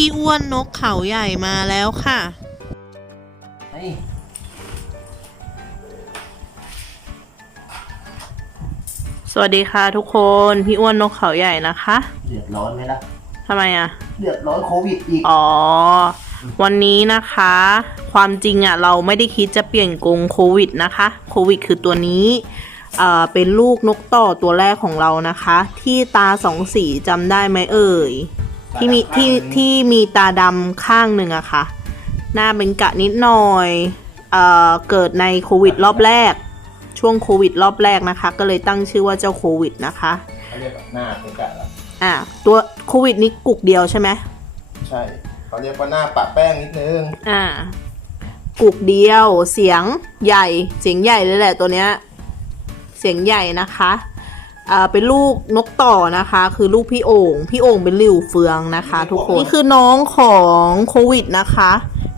พี่อ้วนนกเขาใหญ่มาแล้วค่ะเฮ้ยสวัสดีค่ะทุกคนพี่อ้วนนกเขาใหญ่นะคะเดือดร้อนไหมล่ะ ทำไมอะ เดือดร้อนโควิดอีก อ๋อ วันนี้นะคะ ความจริงอะ เราไม่ได้คิดจะเปลี่ยนกรงโควิดนะคะ โควิดคือตัวนี้เอ่อเป็นลูกนกต่อตัวแรกของเรานะคะ ที่ตาสองสีจำได้ไหมเอ่ย ที่มีที่ที่มีตาดำข้างหนึ่งอะค่ะ หน้าเป็นกะนิดหน่อยเอ่อเกิดในโควิดรอบแรก ช่วงโควิดรอบแรกนะคะ ก็เลยตั้งชื่อว่าเจ้าโควิดนะคะเขาเรียกว่าหน้าเป็นกะละอะตัวโควิดนี้กุกเดียวใช่ไหมใช่เขาเรียกว่าหน้าปะแป้งนิดนึงอ่ากุกเดียวเสียงใหญ่เสียงใหญ่เลยแหละตัวเนี้ยเสียงใหญ่นะคะอ่า เป็นลูกนกต่อนะคะ คือลูกพี่โอ่งพี่โอ่งเป็นหลิวเฟืองนะคะ ทุกคนนี่คือน้องของโควิดนะคะ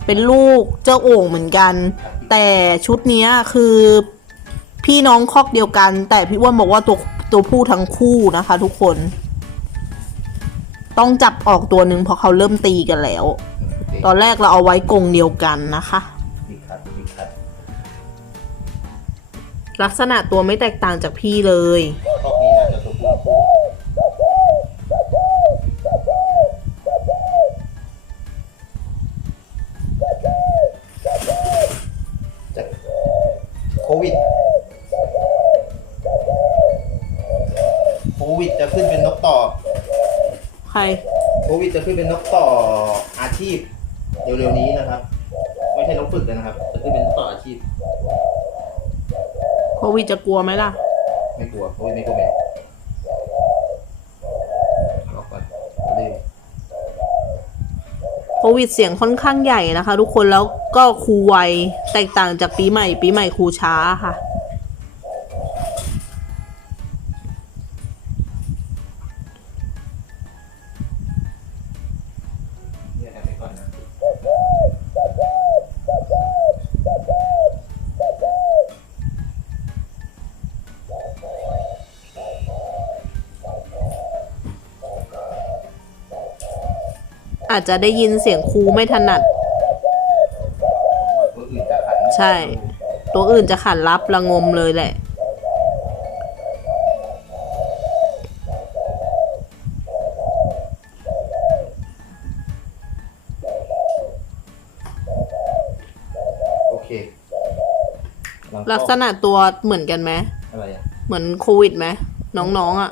เป็นลูกเจ้าโอ่งเหมือนกัน แต่ชุดเนี้ยคือพี่น้องคอกเดียวกัน แต่พี่อ้วนบอกว่าตัวตัวผู้ทั้งคู่นะคะ ทุกคน ต้องจับออกตัวหนึ่งเพราะเขาเริ่มตีกันแล้ว ตอนแรกเราเอาไว้กรงเดียวกันนะคะ ลักษณะตัวไม่แตกต่างจากพี่เลย รอบนี้น่าจะตัวผู้ จะกลัวไหมล่ะ ไม่กลัวโควิดไม่กลัวแมวล็อกก่อนเร็วโควิดเสียงค่อนข้างใหญ่นะคะ ทุกคนแล้วก็ครูไวแตกต่างจากปีใหม่ ปีใหม่ครูช้าค่ะ อาจจะได้ยินเสียงครูไม่ถนัดตัวอื่นจะขันใช่ ตัวอื่นจะขันรับระงมเลยแหละ โอเคหงลักษณะตัวเหมือนกันไหมอะไรอะเหมือนโควิดไหมน้องๆอะ่ะ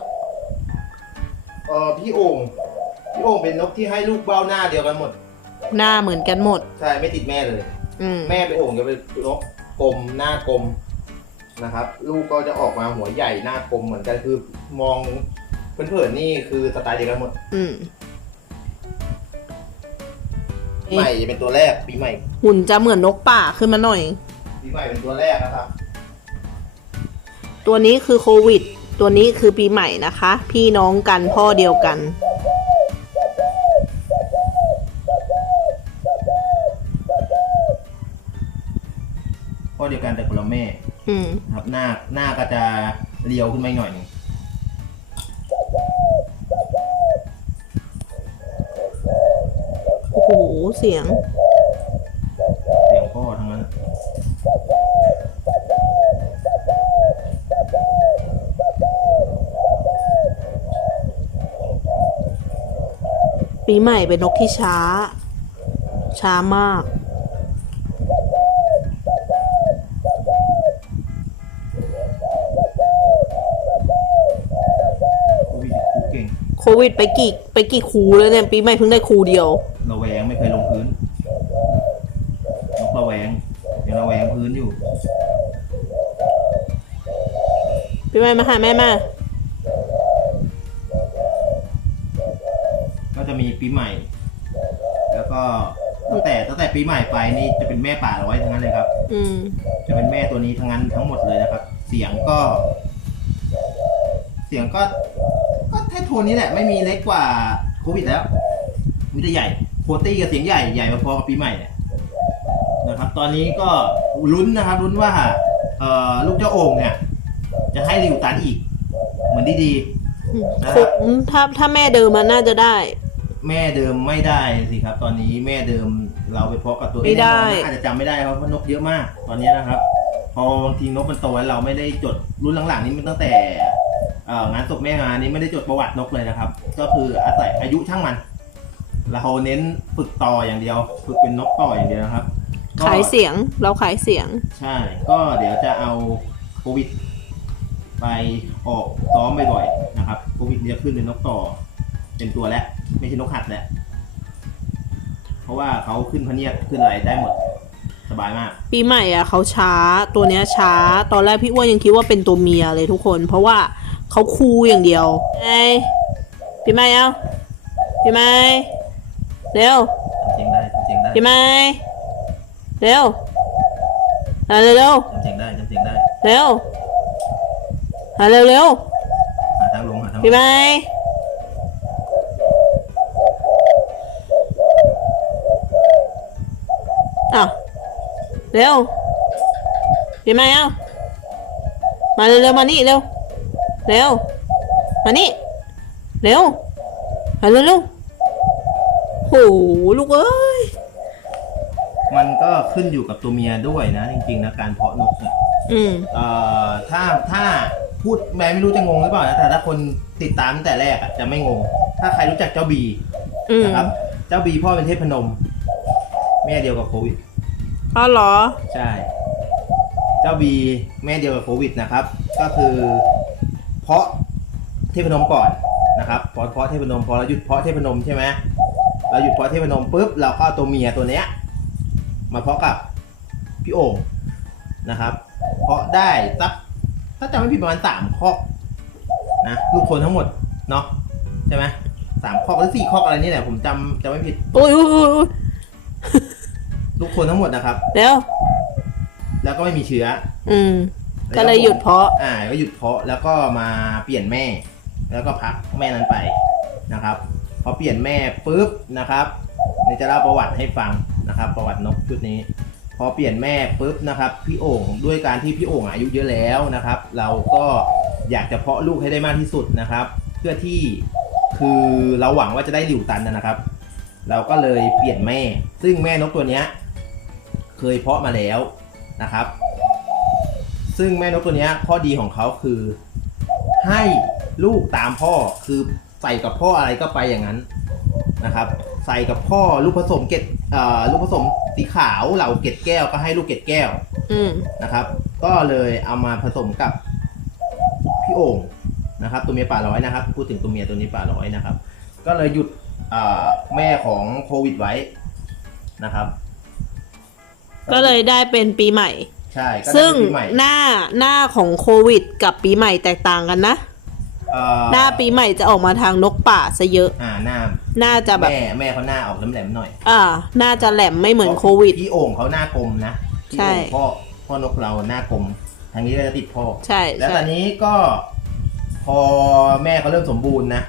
เออพี่โอ่ง พี่โอ่งเป็นนกที่ให้ลูกเบ้าหน้าเดียวกันหมด หน้าเหมือนกันหมด ใช่ไม่ติดแม่เลย อืมแม่เป็นโอ่งจะเป็นนกกลมหน้ากลมนะครับ ลูกก็จะออกมาหัวใหญ่หน้ากลมเหมือนกันคือมองเพื่อนๆนี่คือสไตล์เดียวกันหมดอืมปีใหม่จะเป็นตัวแรกปีใหม่ หุ่นจะเหมือนนกป่าขึ้นมาหน่อย ปีใหม่เป็นตัวแรกนะครับ ตัวนี้คือโควิด ตัวนี้คือปีใหม่นะคะ พี่น้องกันพ่อเดียวกัน พ่อเดียวกันแต่คนละแม่อืมนะครับ หน้าหน้าก็จะเรียวขึ้นมาอีกหน่อยหนึงโอ้โหเสียง เสียงพ่อทั้งนั้น ปีใหม่เป็นนกที่ช้า ช้ามาก วิดไปกี่ไปกี่ครูแล้วเนี่ยปีใหม่เพิ่งได้ครูเดียว ระแวงไม่เคยลงพื้นนกระแวงยังระแวงพื้นอยู่ ปีใหม่มาหาแม่มา ก็จะมีปีใหม่ แล้วก็ตั้งแต่ตั้งแต่ปีใหม่ไปนี่จะเป็นแม่ป่าร้อยทั้งนั้นเลยครับ อืม จะเป็นแม่ตัวนี้ทั้งนั้นทั้งหมดเลยนะครับ เสียงก็ เสียงก็ ก็แค่โทนนี้แหละไม่มีเล็กกว่าโควิดแล้วมีแต่ใหญ่โคตี้กับเสียงใหญ่ใหญ่พอๆกับปีใหม่เนี่ยนะครับ ตอนนี้ก็ลุ้นนะครับลุ้นว่าเอ่อลูกเจ้าโอ่งเนี่ย จะให้ริวตันอีก เหมือนดีๆนะครับถ้าถ้าแม่เดิมมันน่าจะได้มแม่เดิมไม่ได้สิครับ ตอนนี้แม่เดิมเราไปเพาะกับตัวไม่ได้แน่นอนนะอาจจะจำไม่ได้ครับเพราะนกเยอะมาก ตอนนี้นะครับ พอบางทีนกมันโตแล้วเราไม่ได้จดรุ่นหลังๆนี้มันตั้งแต่ เอ่องานศพแม่งานนี้ไม่ได้จดประวัตินกเลยนะครับ ก็คืออาศัยอายุช่างมันเราเน้นฝึกต่ออย่างเดียว ฝึกเป็นนกต่ออย่างเดียวนะครับก็ขายเสียงเราขายเสียง ใช่ ก็เดี๋ยวจะเอาโควิด ไปออกซ้อมบ่อยๆนะครับโควิดจะขึ้นเป็นนกต่อเต็มตัวแล้วไม่ใช่นกหัดแล้วเพราะว่าเขาขึ้นพะเนียดขึ้นอะไรได้หมดสบายมาก ปีใหม่อะเขาช้าตัวเนี้ยช้า ตอนแรกพี่อ้วนยังคิดว่าเป็นตัวเมียเลยทุกคน เพราะว่า เขาคูอย่างเดียวไอ้ปีใหม่เอาปีใหม่เร็วจำเสียงได้จำเสียงได้ปีใหม่เร็วเอาเร็วเร็วจำเสียงได้จำเสียงได้เร็วเอาเร็วเร็วหาทางลงหาทางลปีงใหม่อะเร็วปีใหม่เอามาเร็วเร็วมานี่เร็ว เร็ว มานี่ เร็วมาเร็วเร็วโหลูกเอ้ย มันก็ขึ้นอยู่กับตัวเมียด้วยนะ จริงๆนะการเพาะนกเนี่ยอืม เอ่อถ้าถ้าพูดแม่ไม่รู้จะงงหรือเปล่านะแต่ถ้าคนติดตามตั้งแต่แรกอะจะไม่งง ถ้าใครรู้จักเจ้าบีอืมนะครับ เจ้าบีพ่อเป็นเทพนม แม่เดียวกับโควิด อ๋อเหรอ ใช่ เจ้าบีแม่เดียวกับโควิดนะครับ ก็คือ เพาะเทพนมก่อนนะครับพอเพาะเทพนมพอเราหยุดเพาะเทพนมใช่ไหมเราหยุดเพาะเทพนมปุ๊บเราก็เอาตัวเมียตัวเนี้ยมาเพาะกับพี่โอ่งนะครับ เพาะได้สักถ้าจำไม่ผิดประมาณสามข้อกนะลูกคนทั้งหมดเนาะใช่ไหมสามข้อกหรือสี่ข้อกอะไรนี่แหละผมจำจำไม่ผิดอุ้ยอุ้ยอุ้ยอุ้ยลูกคนทั้งหมดนะครับเร็วแล้วก็ไม่มีเชื้อ อืม ก็เลยหยุดเพาะ อ่าก็หยุดเพาะแล้วก็มาเปลี่ยนแม่ แล้วก็พักแม่นั้นไปนะครับ พอเปลี่ยนแม่ปุ๊บนะครับนี่จะเล่าประวัติให้ฟังนะครับ ประวัตินกชุดนี้ พอเปลี่ยนแม่ปุ๊บนะครับ พี่โอ่งด้วยการที่พี่โอ่งอายุเยอะแล้วนะครับ เราก็อยากจะเพาะลูกให้ได้มากที่สุดนะครับ เพื่อที่คือเราหวังว่าจะได้หลิวตันนะครับ เราก็เลยเปลี่ยนแม่ ซึ่งแม่นกตัวเนี้ย เคยเพาะมาแล้วนะครับ ซึ่งแม่นกตัวเนี้ยข้อดีของเขาคือ ให้ลูกตามพ่อคือใส่กับพ่ออะไรก็ไปอย่างนั้นนะครับ ใส่กับพ่อลูกผสมเกล็ดเอ่อลูกผสมสีขาวเหล่าเกล็ดแก้วก็ให้ลูกเกล็ดแก้วอืมนะครับ ก็เลยเอามาผสมกับพี่โอ่งนะครับ ตัวเมียป่าร้อยนะครับ พูดถึงตัวเมียตัวนี้ป่าร้อยนะครับ ก็เลยหยุดเอ่อแม่ของโควิดไว้นะครับ ก็เลยได้เป็นปีใหม่ ใช่ก็ได้ซึ่งเป็นปีใหม่หน้าหน้าของโควิด กับปีใหม่แตกต่างกันนะ เอ่อหน้าปีใหม่จะออกมาทางนกป่าซะเยอะ อ่าหน้าน่าจะแบบ แม่แม่เขาหน้าออกแหลมๆหน่อยอ่าน่าจะแหลมไม่เหมือนโควิด พี่โอ่งเขาหน้ากลมนะพี่ใช่ โอ่งพ่อพ่อนกเราหน้ากลมทางนี้ก็จะติดพ่อ ใช่แล้วใช่ ตอนนี้ก็พอแม่เขาเริ่มสมบูรณ์นะ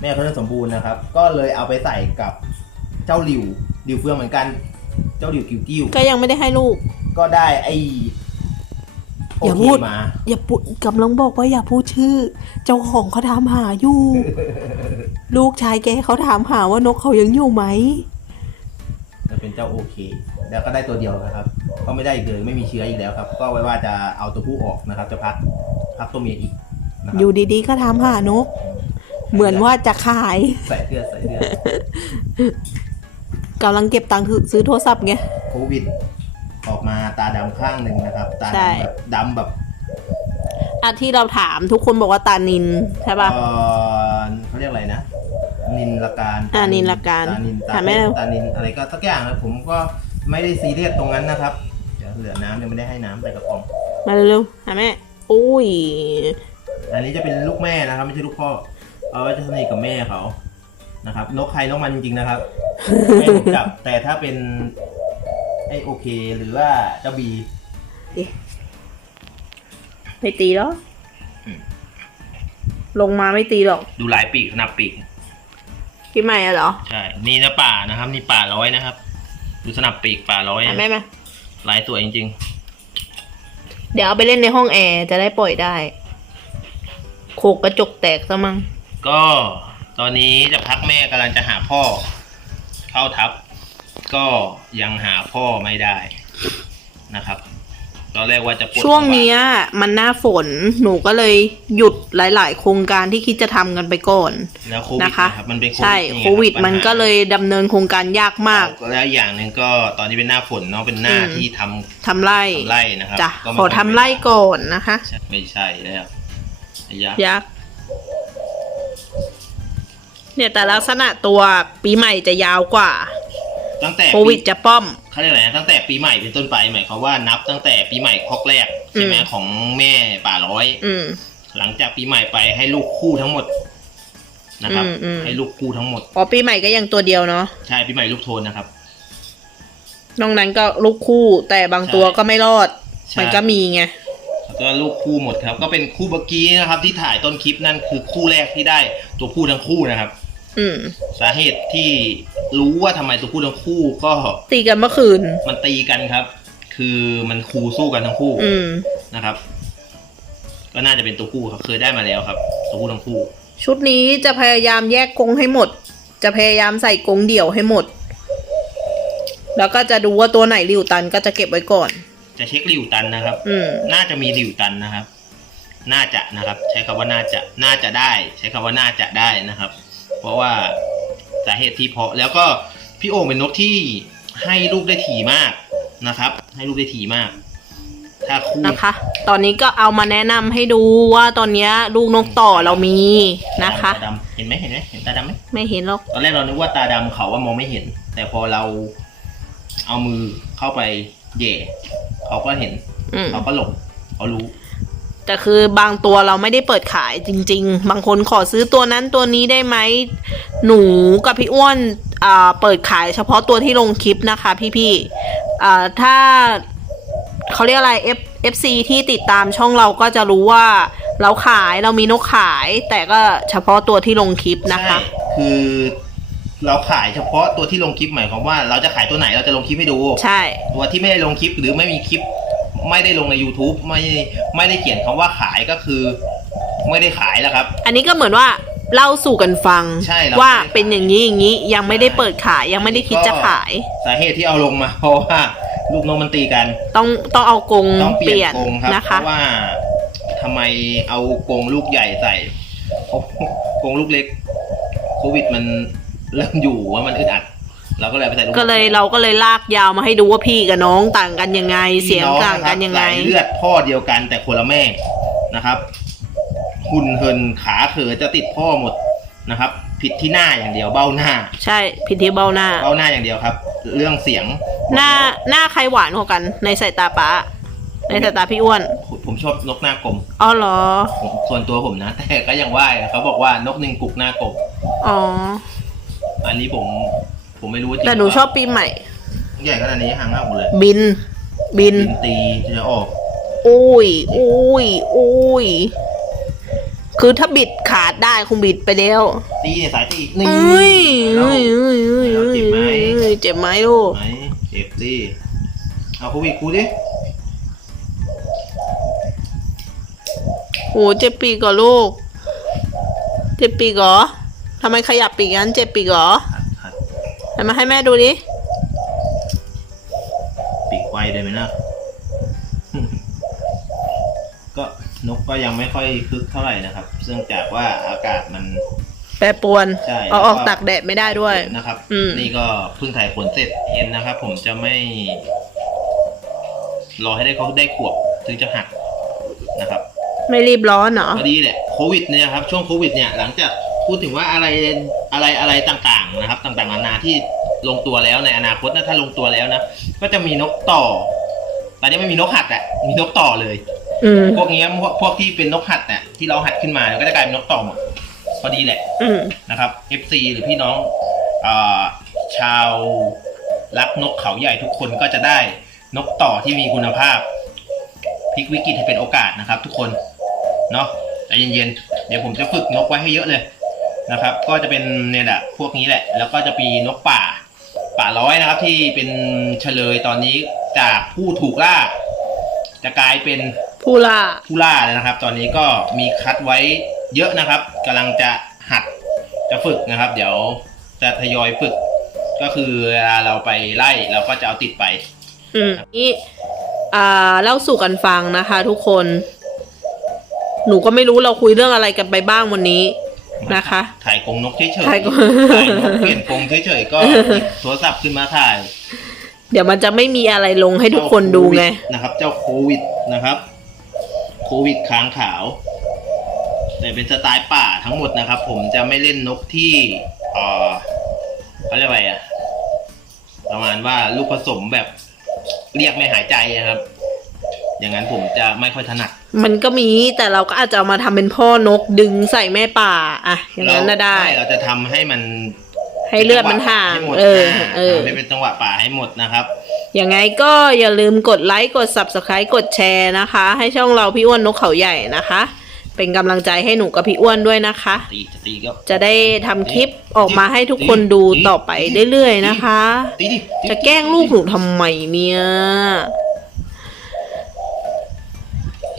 แม่เขาเริ่มสมบูรณ์นะครับ ก็เลยเอาไปใส่กับเจ้าหลิวหลิวเฟืองเหมือนกัน เจ้าหลิวกิ้วกิ้วก็ยังไม่ได้ให้ลูก ก็ได้ไอ้โออย่าเคพูด มา อย่าพูดกำลังบอกว่าอย่าพูดชื่อ เจ้าของเขาถามหาอยู่ ลูกชายแกเขาถามหาว่านกเขายังอยู่ไหม จะเป็นเจ้าโอเค แล้วก็ได้ตัวเดียวนะครับ ก็ไม่ได้อีกเลยไม่มีเชื้ออีกแล้วครับ ก็ไว้ว่าจะเอาตัวผู้ออกนะครับ จะพักพักตัวเมียอีกนะครัอยู่ดีๆก็ถามหานก เหมือนว่าจะขายใส่เสื้อใส่เสื้อกำลังเก็บตังค์ซื้อโทรศัพท์ไง โควิด ออกมาตาดำข้างหนึ่งนะครับ ตาใช่ดำแบบดำแบบอะที่เราถามทุกคนบอกว่าตานินใช่ปะ เอ่อเขาเรียกอะไรนะ นินละการอ่านินละการตานินตาถามแม่ตานินอะไรก็สักอย่างนะผมก็ไม่ได้ซีเรียสตรงนั้นนะครับ เดี๋ยวเหลือน้ำยังไม่ได้ให้น้ำใส่กระป๋อง มาเร็วๆหาแม่อุ้ย อันนี้จะเป็นลูกแม่นะครับ ไม่ใช่ลูกพ่อเอาไว้จะสนิทกับแม่เขานะครับนกใครนกมันจริงๆนะครับแม่ผมจับแต่ถ้าเป็น ไอโอเค หรือว่าเจ้าบีไม่ตีหรอกลงมาไม่ตีหรอก ดูลายปีกขนาบปีก พี่ใหม่อะเหรอ ใช่ นี่นะป่านะครับ นี่ป่าร้อยนะครับ ดูสนับปีกป่าร้อยหานะแม่มลายสวยจริงเดี๋ยวเอาไปเล่นในห้องแอร์จะได้ปล่อยได้ โขกกระจกแตกซะมั้ง ก็ตอนนี้จะพักแม่กำลังจะหาพ่อ เข้าทับ ก็ยังหาพ่อไม่ได้นะครับ ตอนแรกว่าจะปลดช่วงเนี้ย มันหน้าฝนหนูก็เลยหยุดหลาย ๆ โครงการที่คิดจะทำกันไปก่อน แล้วโควิดนะคะ นะครับมันเป็นโควิดใช่นี่ไงโควิดรับมันก็เลยดำเนินโครงการยากมาก แล้วอย่างหนึ่งก็ตอนนี้เป็นหน้าฝนเนาะเป็นหน้าอืม ที่ทำทำไร่ทำไร่นะครับจ้ะก็ไม่ขอทำไร่ก่อนนะคะไม่ใช่แล้วไอ้ยักษ์ยักษ์เนี่ยแต่ลักษณะตัวปีใหม่จะยาวกว่า ตั้งแต่โควิดจะป้อม เขาเรียกอะไรนะตั้งแต่ปีใหม่เป็นต้นไปหมายความว่านับตั้งแต่ปีใหม่คอกแรกใช่ไหมอืม ของแม่ป่าร้อย อืม หลังจากปีใหม่ไปให้ลูกคู่ทั้งหมดนะครับ อืมอืม ให้ลูกคู่ทั้งหมด อ๋อปีใหม่ก็ยังตัวเดียวเนาะใช่ปีใหม่ลูกโทนนะครับ นอกนั้นก็ลูกคู่แต่บางตัวก็ไม่รอด ใช่ มันก็มีไง แล้วก็ลูกคู่หมดครับ ก็เป็นคู่เมื่อกี้นะครับ ที่ถ่ายต้นคลิปนั่นคือคู่แรกที่ได้ตัวผู้ทั้งคู่นะครับ อืม สาเหตุที่รู้ว่าทำไมตัวผู้ทั้งคู่ก็ตีกันเมื่อคืน มันตีกันครับ คือมันคู่สู้กันทั้งคู่อืม นะครับ ก็น่าจะเป็นตัวผู้ครับ เคยได้มาแล้วครับ ตัวผู้ทั้งคู่ ชุดนี้จะพยายามแยกกรงให้หมด จะพยายามใส่กรงเดี่ยวให้หมด แล้วก็จะดูว่าตัวไหนริวตันก็จะเก็บไว้ก่อน จะเช็คริวตันนะครับ อืม น่าจะมีริวตันนะครับ น่าจะนะครับ ใช้คำว่าน่าจะ น่าจะได้ ใช้คำว่าน่าจะได้นะครับเพ ราะว่าสาเหตุที่เพาะแล้วก็พี่โอ่งเป็นนกที่ให้ลูกได้ถี่มากนะครับ ให้ลูกได้ถี่มาก ถ้าคู่นะคะ ตอนนี้ก็เอามาแนะนำให้ดูว่าตอนเนี้ยลูกนกต่อเรามีนะคะ ตาดำเห็นไหมเห็นไหมเห็นตาดำไหมไม่เห็นหรอก ตอนแรกเรานึกว่าตาดำเขาว่ามองไม่เห็น แต่พอเราเอามือเข้าไปแหย่เขาก็เห็น อืม เขาก็หลบเขารู้ แต่คือบางตัวเราไม่ได้เปิดขายจริง ๆ บางคนขอซื้อตัวนั้นตัวนี้ได้ไหม หนูกับพี่อ้วนอ่าเปิดขายเฉพาะตัวที่ลงคลิปนะคะพี่ๆอ่าถ้าเขาเรียกอะไร F FC ที่ติดตามช่องเราก็จะรู้ว่าเราขายเรามีนกขาย แต่ก็เฉพาะตัวที่ลงคลิปนะคะใช่คือเราขายเฉพาะตัวที่ลงคลิปหมายความว่าเราจะขายตัวไหนเราจะลงคลิปให้ดู ใช่ ตัวที่ไม่ได้ลงคลิปหรือไม่มีคลิป ไม่ได้ลงใน YouTube ไม่ไม่ได้เขียนคำว่าขายก็คือ ไม่ได้ขายแล้วครับ อันนี้ก็เหมือนว่าเล่าสู่กันฟังใช่เราว่าไม่ได้ขาย เป็นอย่างนี้อย่างนี้ยังไม่ได้เปิดขายยังไม่ได้คิดจะขาย สาเหตุที่เอาลงมา เพราะว่าลูกนกมันตีกัน ต้องต้องเอากรงต้องเปเปลี่ลี่ยยนนกรงครับนะเพคะ ราะว่าทำไมเอากรงลูกใหญ่ใส่เพราะกรงลูกเล็ก โควิดมันเริ่มอยู่ว่ามันอึดอัด เราก็เลยเอาไปใส่ลูกก็เลยเราก็เลยลากยาวมาให้ดูว่าพี่กับน้องต่างกันยังไง เสียงพี่ต่างกันยังไงสาเลือดพ่อเดียวกันแต่คนละแม่นะครับหุ่นเหินขาเขอจะติดพ่อหมดนะครับ ผิดที่หน้าอย่างเดียวเบ้าหน้า ใช่พิธีเบ้าหน้า เบ้าหน้าอย่างเดียวครับ เรื่องเสียง หน้าหน้าใครหวานกว่ากัน ในสายตาป้าในสายตาพี่อ้วน ผมผมชอบนกหน้ากลมอ๋อเหรอผมส่วนตัวผมนะ แต่ก็ยังว่าอยู่เขาบอกว่านกหนึ่งกุกหน้ากลมอ๋อ อันนี้ผม ผมไม่รู้ว่าจริงแต่หนูรือเปชล่าอบปีใหม่ ใหญ่ขนาดนี้ห่างมากหมดเลยบิน บิน บินตีจะออกอุ้ยอุ้ยอุ้ยคือถ้าบิดขาดได้คงบิดไปแล้วตีเนี่ยสายตีนี่อุ้ยแล้ว อุ้ยอุ้ยอุ้ยอุ้ยเจ็บไหม อุ้ยเจ็บไหมลูกไหมเจ็บดิเอาโควิดกูดิโหเจ็บปีกเหรอลูก เจ็บปีกเหรอทำไมขยับปีกงั้น เจ็บปีกเหรอขัด ขัดไหนมาให้แม่ดูดิปีกไวได้ไหมนะ ก็นกก็ยังไม่ค่อยคึกเท่าไหร่นะครับ เนื่องจากว่าอากาศมัน แปรปรวนใช่เอาออกแล้วก็ ตากแดดไม่ได้ด้วย นะครับ อืม นี่ก็เพิ่งถ่ายผลเสร็จเย็นนะครับ ผมจะไม่ รอให้ได้เขาได้ขวบถึงจะหักนะครับ ไม่รีบร้อนเหรอ พอดีแหละโควิดเนี่ยครับช่วงโควิดเนี่ยหลังจาก พูดถึงว่าอะไรอะไรอะไรต่างๆนะครับ ต่างๆนานาที่ลงตัวแล้วในอนาคตนะถ้าลงตัวแล้วนะก็จะมีนกต่อตอนนี้ไม่มีนกหัดอะมีนกต่อเลยอืมพวกเนี้ยพวกพวกที่เป็นนกหัดเนี่ยที่เราหัดขึ้นมาก็จะกลายเป็นนกต่อหมดพอดีแหละอืมนะครับ FC หรือพี่น้องอาชาวรักนกเขาใหญ่ทุกคนก็จะได้นกต่อที่มีคุณภาพพลิกวิกฤตให้เป็นโอกาสนะครับ ทุกคนเนาะใจเย็นๆเดี๋ยวผมจะฝึกนกไว้ให้เยอะเลย นะครับ ก็จะเป็นเนี่ยแหละพวกนี้แหละ แล้วก็จะมีนกป่า ป่าร้อยนะครับ ที่เป็นเฉลยตอนนี้จากผู้ถูกล่า จะกลายเป็นผู้ล่าผู้ล่าเลยนะครับ ตอนนี้ก็มีคัดไว้เยอะนะครับกำลังจะหัดจะฝึกนะครับ เดี๋ยวจะทยอยฝึก ก็คือเวลาเราไปไล่เราก็จะเอาติดไป อืมนี่อ่าเล่าสู่กันฟังนะคะ ทุกคน หนูก็ไม่รู้เราคุยเรื่องอะไรกันไปบ้างวันนี้ นะคะ ถ่ายกรงนกเฉยๆถ่ายกรง ถ่ายนกเปลี่ยนกรงเฉยๆก็หยิบโทรศัพท์ขึ้นมาถ่ายเดี๋ยวมันจะไม่มีอะไรลงให้ทุกคนดูไงเจ้าโควินะครับ เจ้าโควิดนะครับ โควิดค้างขาว แต่เป็นสไตล์ป่าทั้งหมดนะครับ ผมจะไม่เล่นนกที่เอ่อเขาเรียกว่าไงอะประมาณว่าลูกผสมแบบเรียกไม่หายใจนะครับ อย่างนั้นผมจะไม่ค่อยถนัด มันก็มีแต่เราก็อาจจะเอามาทำเป็นพ่อนกดึงใส่แม่ป่าอะอย่างนั้นน่ะได้ ใช่เราจะทำให้มันให้เลือดมันห่างให้หมดเออาเออทำให้เป็นจังหวะป่าให้หมดนะครับ ยังไงก็อย่าลืมกดไลค์กด subscribe กดแชร์นะคะ ให้ช่องเราพี่อ้วนนกเขาใหญ่นะคะ เป็นกำลังใจให้หนูกับพี่อ้วนด้วยนะคะ ตีจะตีก็จะได้ทำคลิปออกมาให้ทุกคนดูต่อไปเรื่อยๆนะคะ ตีดิตีจะแกล้งลูกหนูทำไมเนี่ย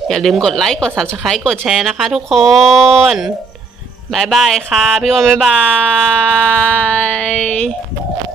อย่าลืมกดไลค์กด subscribe กดแชร์นะคะทุกคนบายบายค่ะ พี่วันบายบาย